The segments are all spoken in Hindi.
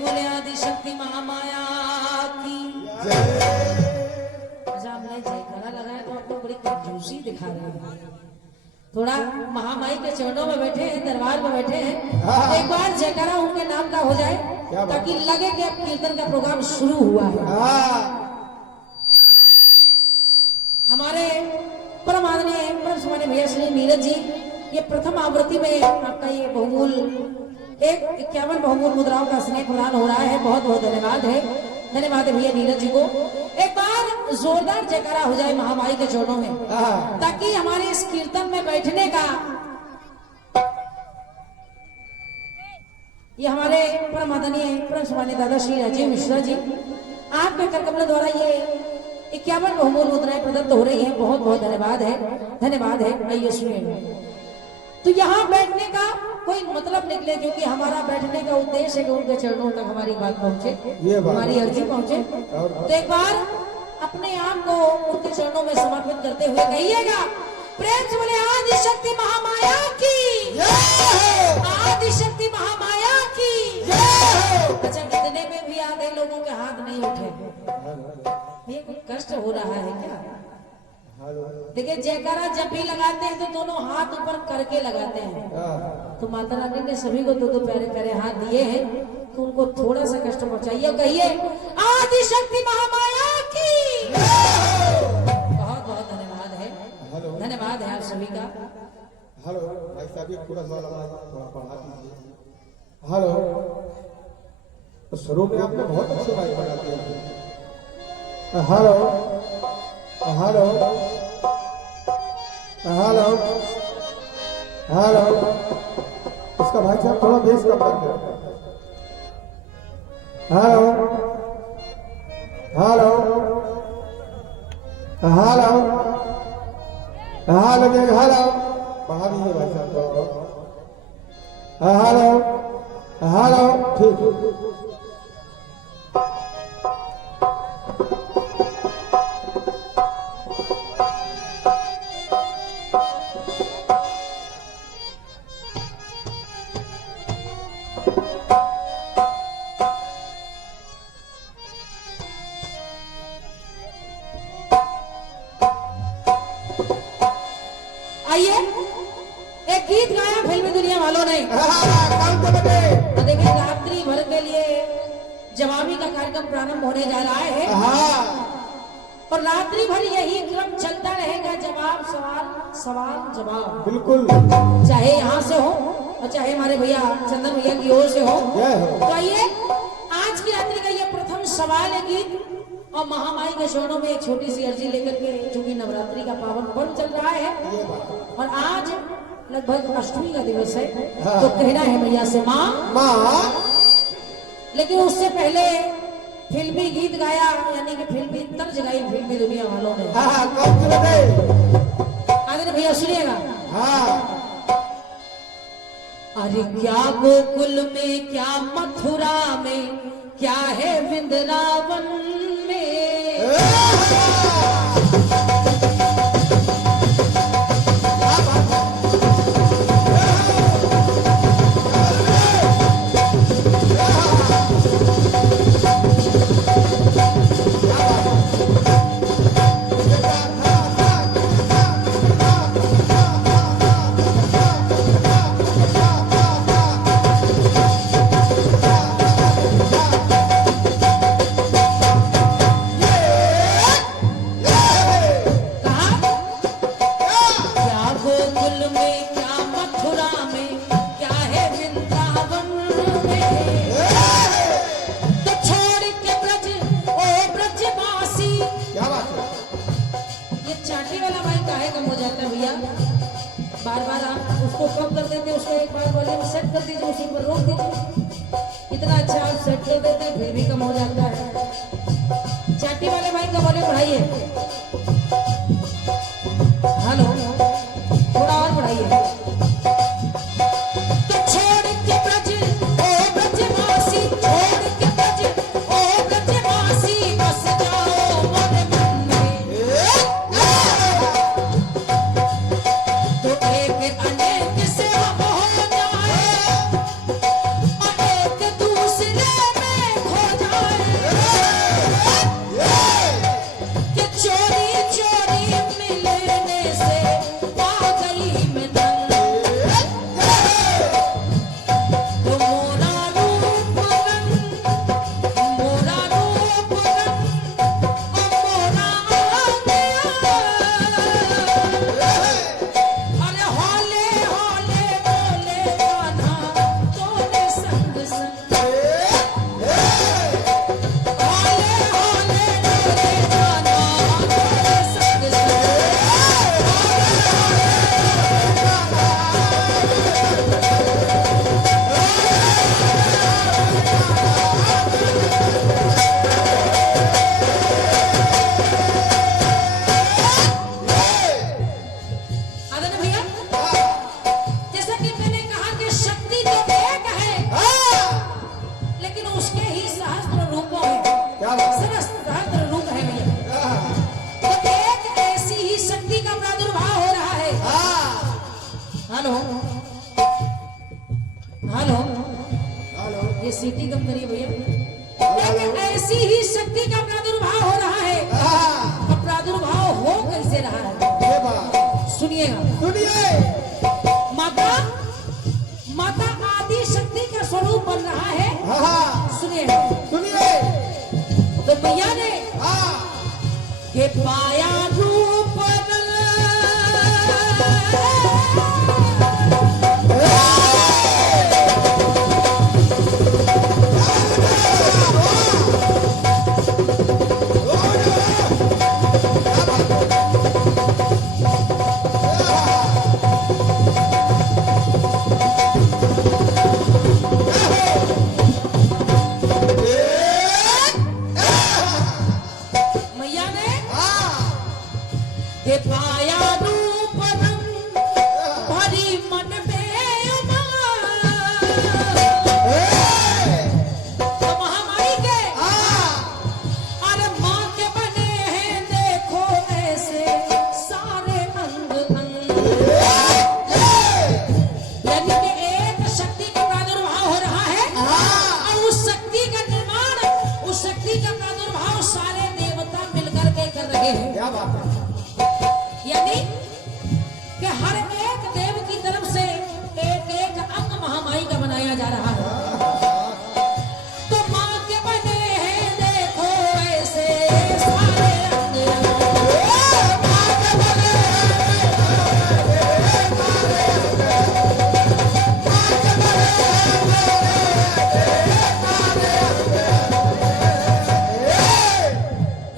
बोले आदि शक्ति महामाया की। अच्छा हमने जयकारा लगाया तो आपको बड़ी कंजूसी दिखा रहे हैं। थोड़ा महामाई के चरणों में बैठे हैं, दरबार में बैठे हैं, एक बार जयकारा उनके नाम का हो जाए ताकि लगे कि अब कीर्तन का प्रोग्राम शुरू हुआ है। हमारे परम आदरणीय परम सम्माननीय भैया श्री नीरज जी, ये प्रथम आवृत्ति में आपका ये बहुमूल 51 बहुमूल मुद्राओं का स्नेह प्रदान हो रहा है। बहुत बहुत धन्यवाद है, धन्यवाद है भैया नीरज जी को। एक बार जोरदार जयकारा हो जाए महामाई के चरणों में ताकि हमारे इस कीर्तन में बैठने का, ये हमारे परम आदरणीय परम सम्माननीय दादा श्री राजीव मिश्रा जी, आपके करकमल द्वारा ये 51 बहुमूल मुद्राएं प्रदत्त हो रही है। बहुत बहुत धन्यवाद है, धन्यवाद है। आइए सुनिए। तो यहाँ बैठने का कोई मतलब निकले, क्योंकि हमारा बैठने का उद्देश्य है कि उनके चरणों तक हमारी बात पहुंचे, हमारी अर्जी पहुंचे। तो एक बार अपने आप को उनके चरणों में समर्पित करते हुए कहिएगा प्रेम से बोले आदि शक्ति महामाया की, आदि शक्ति महामाया की। अच्छा, कितने में भी आधे लोगों के हाथ नहीं उठे, ये कुछ कष्ट हो रहा है क्या? देखिए जयकारा जब भी लगाते हैं तो दोनों हाथ ऊपर करके लगाते हैं। तो माता रानी ने सभी को दो दो प्यारे प्यारे हाथ दिए हैं, तो उनको थोड़ा सा कष्ट पहुंचाइए। कहिए आदि शक्ति महामाया की। बहुत बहुत धन्यवाद है, धन्यवाद है आप सभी का। हेलो भाई साहब, ये थोड़ा पढ़ा दीजिए। हेलो, तो शुरू में आपने बहुत अच्छे बाइक बना दिया। हेलो हेलो हेलो हेलो, इसका भाई साहब थोड़ा बेस कम कर दो। Hello hello hello hello hello, बढ़ा दीजिए भाई साहब थोड़ा। हेलो हेलो, ठीक। आइए, एक गीत गाया फिल्मी दुनिया वालों ने, तो देखिए रात्रि भर के लिए जवाबी का कार्यक्रम प्रारंभ होने जा रहा है और रात्रि भर यही क्रम चलता रहेगा, जवाब सवाल सवाल जवाब। बिल्कुल, चाहे यहाँ से हो और चाहे हमारे भैया चंदन भैया की ओर से हो। तो आइए, आज की रात्रि का ये प्रथम सवाल है गीत, और महामाई के चरणों में एक छोटी सी अर्जी लेकर के, चूंकि नवरात्रि का पावन पर्व चल रहा है और आज लगभग अष्टमी का दिवस है, तो कहना है भैया से माँ। लेकिन उससे पहले फिल्मी गीत गाया, यानी कि फिल्मी तर्ज गाई फिल्मी दुनिया वालों ने। आगे भैया सुनिएगा। अरे क्या गोकुल में, क्या मथुरा में, क्या है वृंदावन में, बार बार आप उसको कम कर देते, उसको एक बार वॉल्यूम सेट कर दीजिए, उसी पर रोक दीजिए। इतना अच्छा आप सेट कर देते हैं फिर भी कम हो जाता है। चाटी वाले भाई का वॉल्यूम बढ़ाइए। हेलो, थोड़ा और बढ़ाइए। उसके ही सहस्त्र रूपों में क्या बात है? सहस्त्र रूप है भैया। हाँ, तो एक ऐसी ही शक्ति का प्रादुर्भाव हो रहा है। हाँ, हेलो हेलो, हेलो, ये सीटी कम करिए भैया। हेलो, एक ऐसी ही शक्ति का प्रादुर्भाव हो रहा है। हाँ, अब प्रादुर्भाव हो कैसे रहा है ये बात सुनिएगा। सुनिए। माता माता आदि शक्ति का स्वरूप बन रहा है। हाँ, हाँ, सुनिएगा। सुनिए। तो मैया ने हाँ, ये पाया रूप मैया ने ये पाया रूप भरी मन में उमंग। तो महामारी के अरे माँ के बने हैं देखो ऐसे सारे अंग अंग। यानी कि एक शक्ति का प्रादुर्भाव हो रहा है और उस शक्ति का निर्माण, उस शक्ति का प्रादुर्भाव सारे देवता मिलकर के कर रहे हैं। क्या बात है? यानी कि हर एक देव की तरफ से एक एक अंग महामाई का बनाया जा रहा है। तो माँ के बने हैं देखो ऐसे सारे अंग।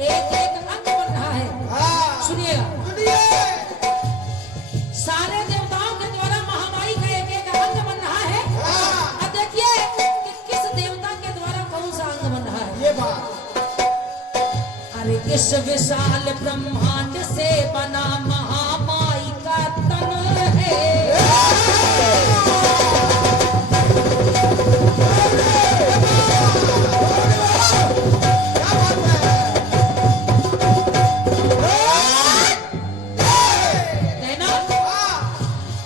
एक एक अंग बन रहा है। हाँ, सुनिएगा। सुनिए। सारे देवताओं के द्वारा महामारी का एक एक अंग बन रहा है। हाँ, अब देखिए कि किस देवता के द्वारा कौन सा अंग बन रहा है। ये बात अरे इस विशाल ब्रह्मांड से बना महामाई का तन है। कहना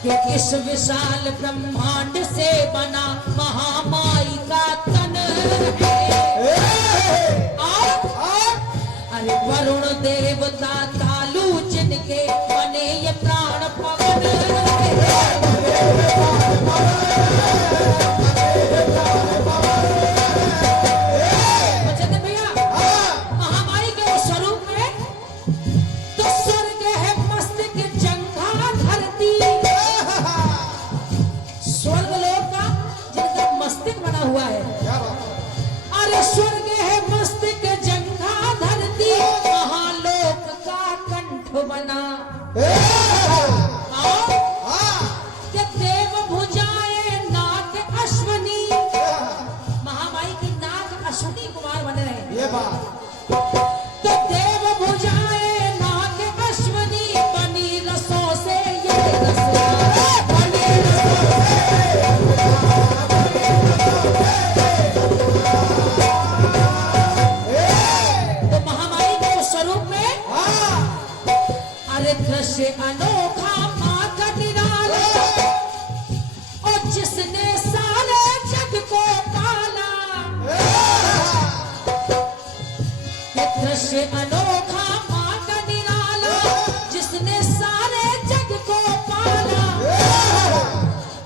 कि इस विशाल ब्रह्मांड से बना महामाई का तन है। और अरे वरुण देवता तालु जिनके बने ये प्राण पवन है। बचते भैया महामारी के उस स्वरूप में तो स्वर्ग है मस्तक जंघा धरती। स्वर्ग लोक का जिनका मस्तक बना हुआ है। क्या बात है? अरे स्वर्ग है मस्तक जंघा धरती महालोक का कंठ बना। और कि देव भुजाएं नाक अश्वनी, महामाई की नाक अश्वनी कुमार बन रहे हैं। ये बात तो देव भुजाएं नाक अश्वनी बनी रसों से ये रसना बनी रसों से। तो महामारी के उस स्वरूप में अरे दृश्य अनोखा माँ का निराला और जिसने सारे जग को पाला। ये दृश्य अनोखा माँ का निराला जिसने सारे जग को पाला।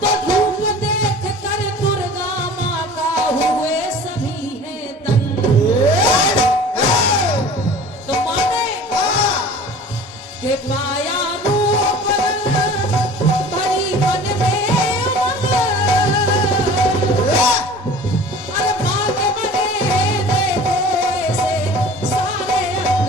तो रूप देख कर दुर्गा माँ का हुए सभी हैं दंग। तो माने के पाया रूप भरी मन में उमंग। अरे माँ के बने देखो ऐसे सारे अंग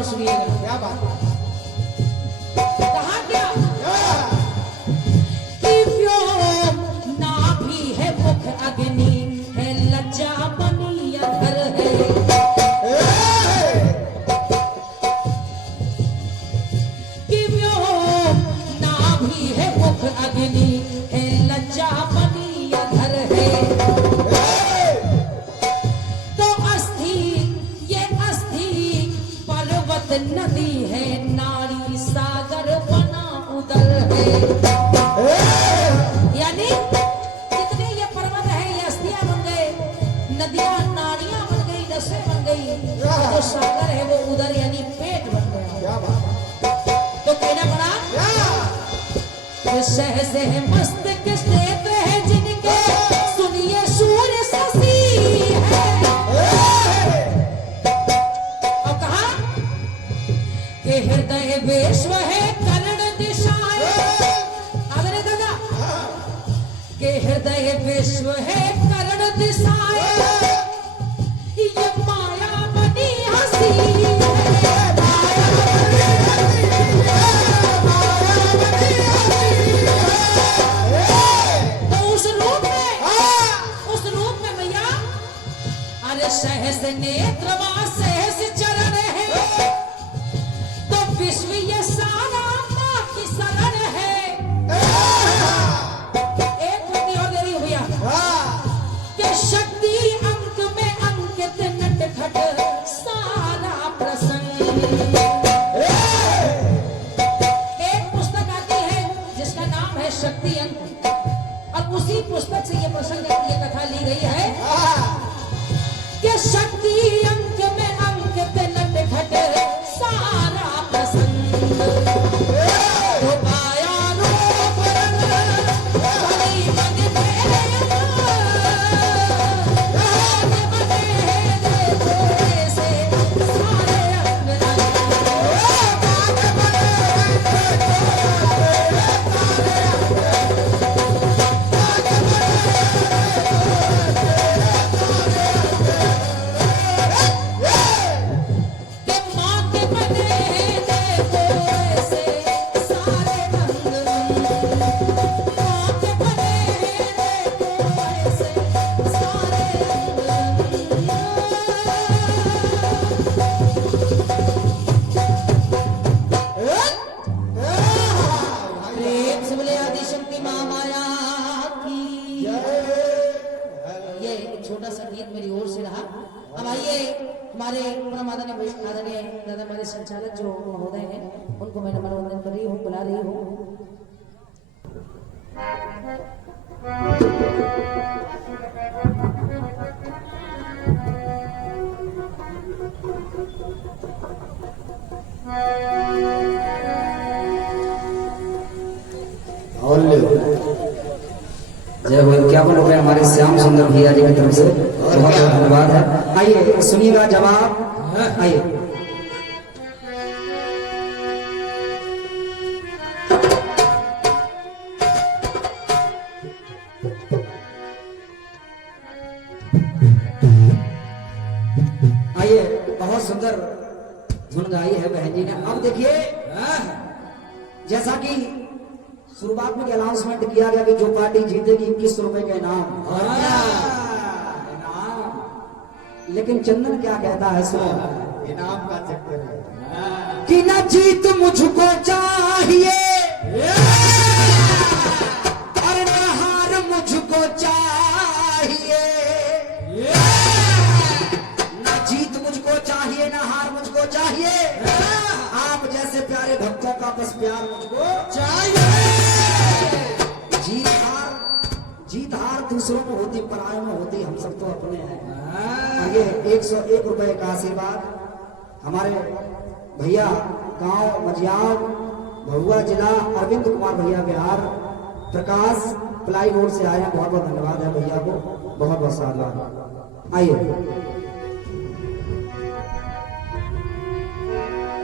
और सुनिएगा। क्या बात है? कहा क्या कि व्योम नाभि है, मुख अग्नि है, लज्जा बनी अधर है। कि व्योम नाभि है, मुख अग्नि है, लज्जा बनी अधर है। तो अस्थि ये अस्थि पर्वत नदी है, नारी सागर बना उदर है। यानी जितने ये पर्वत है ये अस्थियां बन गए, नदियां नारियां बन गई, नसें बन गई, जो सागर है वो उदर यानी पेट बन गया। क्या बात है? तो कहना पड़ा सहज है मस्तक नेत्र है जिनके, सुनिए सूर्य शशि है। और कहा कि हृदय विश्व है, कर्ण दिशाएं। आदरणीय दादा कि हृदय विश्व है, कर्ण दिशाएं, ये माया बनी हंसी है। सहस नेत्र सहस चरण है, तो विश्व ये सारा माँ की शरण है। एक मिनट और देरी हो गया कि शक्ति अंक में अंकित नटखट सारा प्रसंग। एक पुस्तक आती है जिसका नाम है शक्ति अंक, और उसी पुस्तक से ये प्रसंग ये कथा ली गई है कि शक्ति अंक में अंकित नटखट सारा प्रसंग। तो पाया रूप रंग भली मन में बने देखो ऐसे सारे अंग हमारे परम आदरणीय दादा हमारे संचालक जो महोदय हैं उनको मैं नमन वंदन कर रही हूँ, बुला रही हूँ। जय हो। 51 रुपए हमारे श्याम सुंदर भैया जी की तरफ से बहुत बहुत धन्यवाद है। आइए सुनिएगा जवाब। आइए आइए, बहुत सुंदर धुन गाई है बहन जी ने। अब देखिए जैसा कि शुरुआत में अनाउंसमेंट किया गया कि जो पार्टी जीतेगी 21 रुपए का इनाम, लेकिन चंदन क्या कहता है सुनो। इनाम का चक्कर है कि न जीत मुझको चाहिए और न हार मुझको चाहिए। न जीत मुझको चाहिए न हार मुझको चाहिए, आप जैसे प्यारे भक्तों का बस प्यार मुझको चाहिए। जीत हार दूसरों में होती, परायों में होती, हम सब तो अपने हैं। ये 101 रुपए का आशीर्वाद हमारे भैया गांव मजियाव भभुआ जिला अरविंद कुमार भैया बिहार प्रकाश प्लाई बोर्ड से आए हैं। बहुत बहुत धन्यवाद है भैया को, बहुत बहुत साधुवाद। आइए,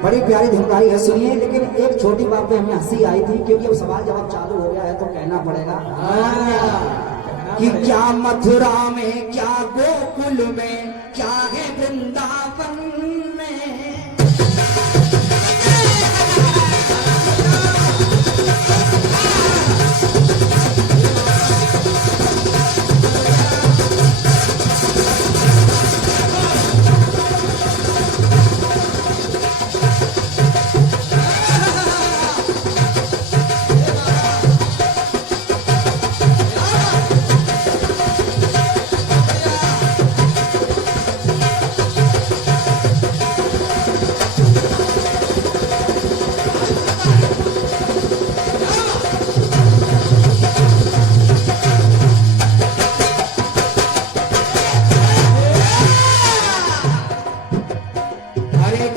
बड़ी प्यारी धुन गाई है, सुनिए। लेकिन एक छोटी बात पे हमें हंसी आई थी, क्योंकि अब सवाल जवाब चालू हो गया है तो कहना पड़ेगा कि क्या मथुरा में, क्या गोकुल में, क्या है वृंदावन में।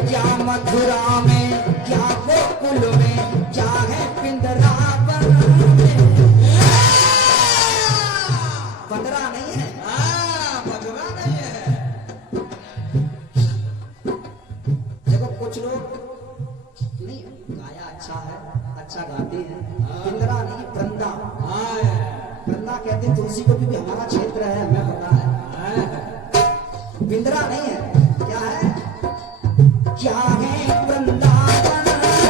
क्या मथुरा में, क्या गोकुल में, क्या है वृंदावन में। बदरा नहीं है, मथुरा नहीं है। देखो कुछ लोग नहीं गाया अच्छा है, अच्छा गाते हैं, वृंदरा नहीं वृंदा। वृंदा कहते हैं तुलसी को, क्योंकि हमारा क्षेत्र है, हमें पता है। वृंदरा नहीं है, क्या है, क्या है वृंदावन में।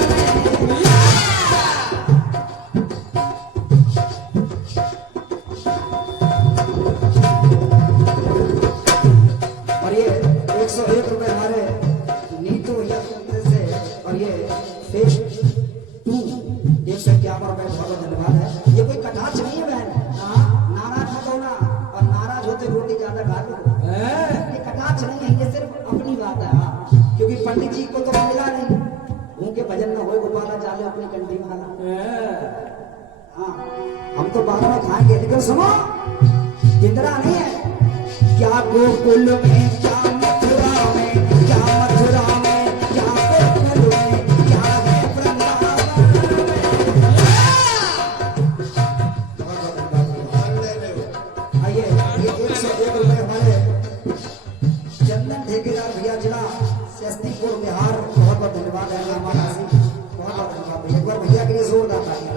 और ये 101 रुपए हमारे नीतू भैया से, और ये फेस 2 151 रुपए, बहुत बहुत धन्यवाद है। ये कोई कटाक्ष नहीं है बहन, नाराज मत होना, और नाराज होते रोटी ज्यादा खा लो, ये कटाक्ष नहीं है, ये सिर्फ अपनी बात है। हाँ, क्योंकि पंडित जी को तो मिला नहीं, उनके भजन न हो गोपाला चाले अपनी कंठी खाना। हाँ, हम तो बाद में खाएंगे, लेकिन सुनो इंदिरा नहीं है, क्या गोकुल में, क्या मथुरा में, क्या मथुरा में, क्या गोकुल में, क्या है वृंदावन में। आइए, ये 101 रुपए हमारे चंदन ठेकेदार भैया, जिला सस्तीपुर बिहार, बहुत बहुत धन्यवाद है। हमारा बहुत बहुत धन्यवाद भैया, एक बार भैया के लिए जोरदार ताली।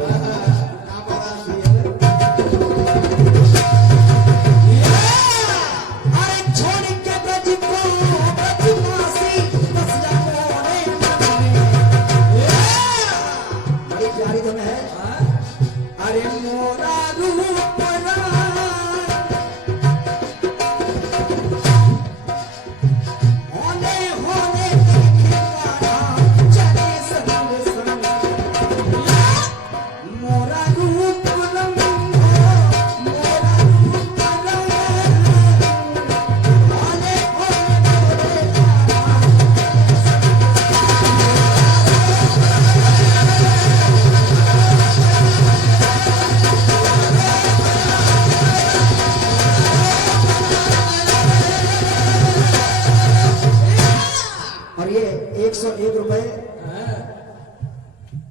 और ये 101 रुपए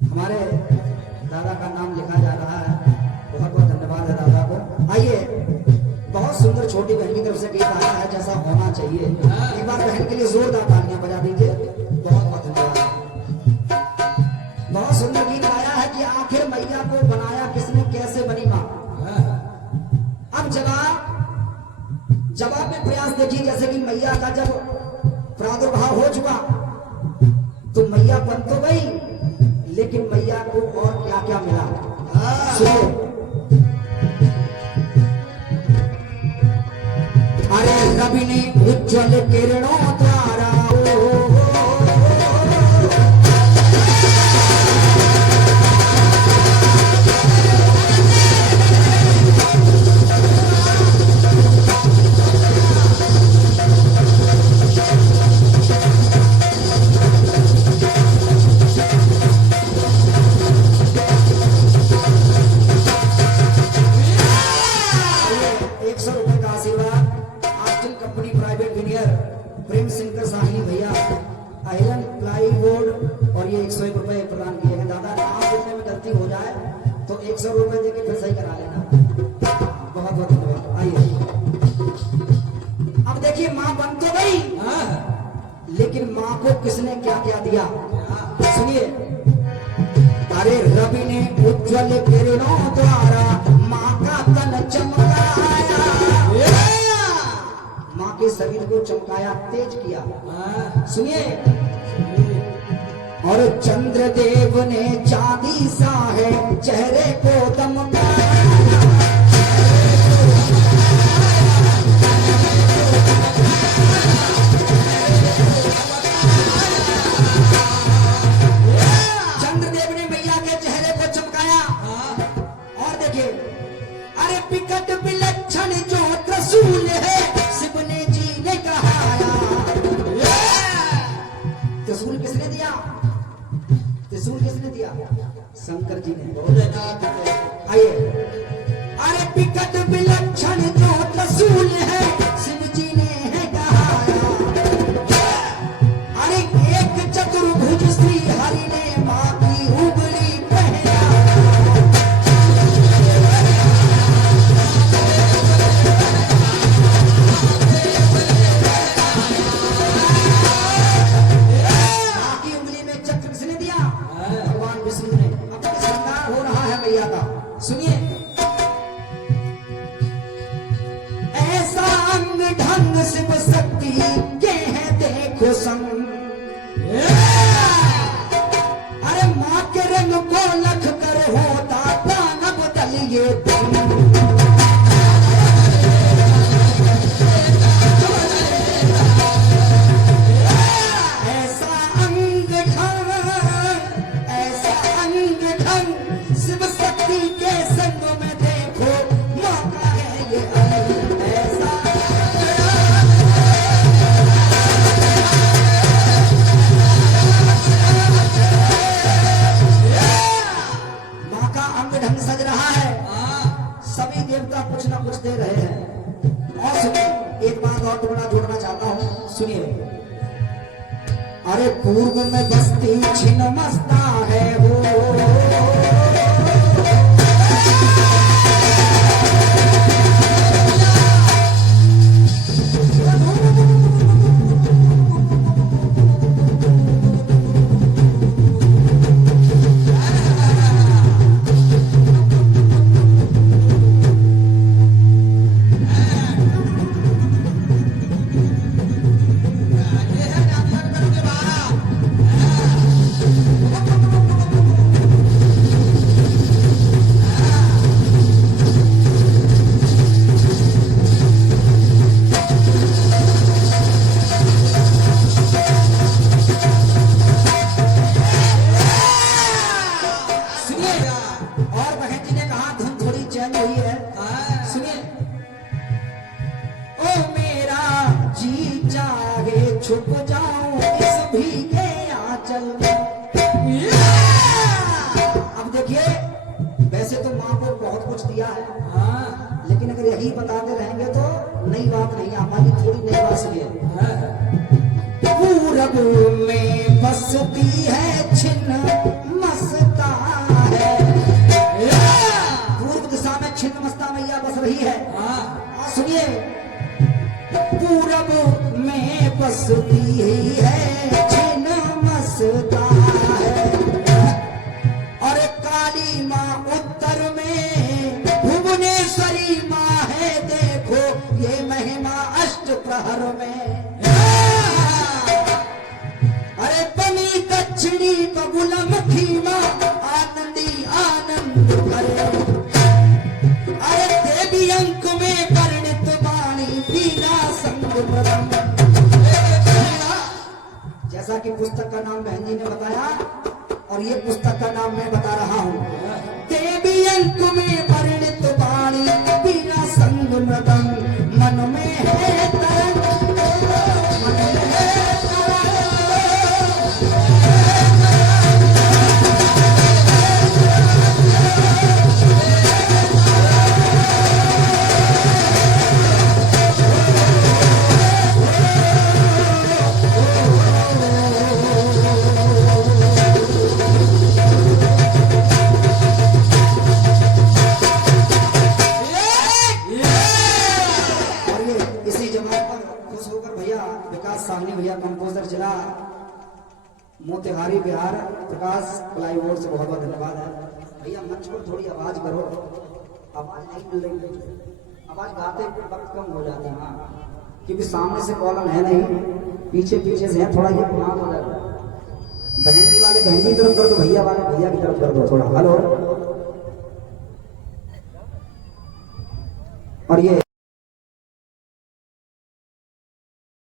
हमारे दादा का नाम लिखा जा रहा है, बहुत बहुत धन्यवाद है दादा को। आइए, बहुत सुंदर छोटी बहन की तरफ से गीत आया है, जैसा होना चाहिए। एक बार बहन के लिए जोरदार तालियां बजा दीजिए, बहुत बहुत धन्यवाद। बहुत सुंदर गीत आया है कि आखिर मैया को बनाया किसने, कैसे बनी माँ। अब जवाब में प्रयास देखिए, जैसे कि मैया का जब प्रादुर्भाव हो चुका तो मैया बन तो गई, लेकिन मैया को और क्या क्या मिला, सुनो। अरे रवि ने उज्जवल किरणों द्वारा प्रेम सिंह साहिनी भैया आयरन प्लाईवुड, और ये 101 रुपए प्रदान किए हैं। दादा नाम लिखने में गलती हो जाए तो 100 रुपए देके फिर सही करा लेना, बहुत बहुत धन्यवाद। आइए, अब देखिए, माँ बन तो गई, लेकिन माँ को किसने क्या क्या दिया, सुनिए। अरे रवि ने उज्जवल किरणों द्वारा माँ का तन चमकाया, माँ के शरीर को चमकाया, तेज किया, सुनिए। और चंद्रदेव ने चांदी सा है चेहरे को दमकाया, चंद्रदेव ने मैया के चेहरे को चमकाया। और देखिए, अरे विकट विलक्षण जो त्रिशूल है शिव ने जी ने कहाया। त्रिशूल किसने दिया, त्रिशूल किसने दिया, शंकर जी ने। आइए, अरे विकट विलक्षण जो त्रिशूल है शिव जी ने है कहाया। अरे एक को लख कर होता दानव दल ये तुम। ऐसा अंग ढंग शिव शक्ति के संग में देखो मौका है ये अंग। ऐसा माँ का अंग ढंग सज रहा है, सभी देवता कुछ ना कुछ दे रहे हैं। और सुनिए एक बात और टुकड़ा जोड़ना चाहता हूं, सुनिए। अरे पूर्व में बस्ती छिन्न मस्ता है वो, और बहन जी ने कहा धुन थोड़ी चेंज हुई है, सुनिए। ओ मेरा जी चाहे छुप जाऊं इस भीगे आंचल में। अब देखिए वैसे तो माँ को बहुत कुछ दिया है, लेकिन अगर यही बताते रहेंगे तो नई बात नहीं, हमारी थोड़ी नई बात सुनिए। पूरब में बसती है छिन्न मस्ता है, पूर्व दिशा में छिन्न मस्ता मैया बस रही है। सुनिए पूरब में बसती है छिन्न मस्ता है, और काली माँ उत्तर में भुवनेश्वरी माँ है, देखो ये महिमा अष्ट प्रहर में। अरे बनी दक्षिणी बबुल मुखी माँ आनंदी आनंद भरे, अरे देवी अंक में परिणित वाणी बीना संग प्रदम। जैसा कि पुस्तक का नाम बहन जी ने बताया और ये पुस्तक का नाम मैं बता रहा हूँ, देवी अंक में परिणित वाणी बीना संग मृदम, मन में है तरंग, मन में है तरंग। साहनी भैया कंपोजर जिला मोतिहारी बिहार प्रकाश प्लाईवुड से बहुत बहुत धन्यवाद है भैया। मंच पर थोड़ी आवाज करो, आवाज नहीं मिल रही, आवाज गाते वक्त कम हो जाती है। हाँ क्योंकि सामने से कॉलम है नहीं, पीछे पीछे से है, थोड़ा ये प्रमाण हो जाता है। बहन जी वाले बहन की तरफ कर दो, भैया वाले भैया की तरफ कर दो थोड़ा। हेलो। और ये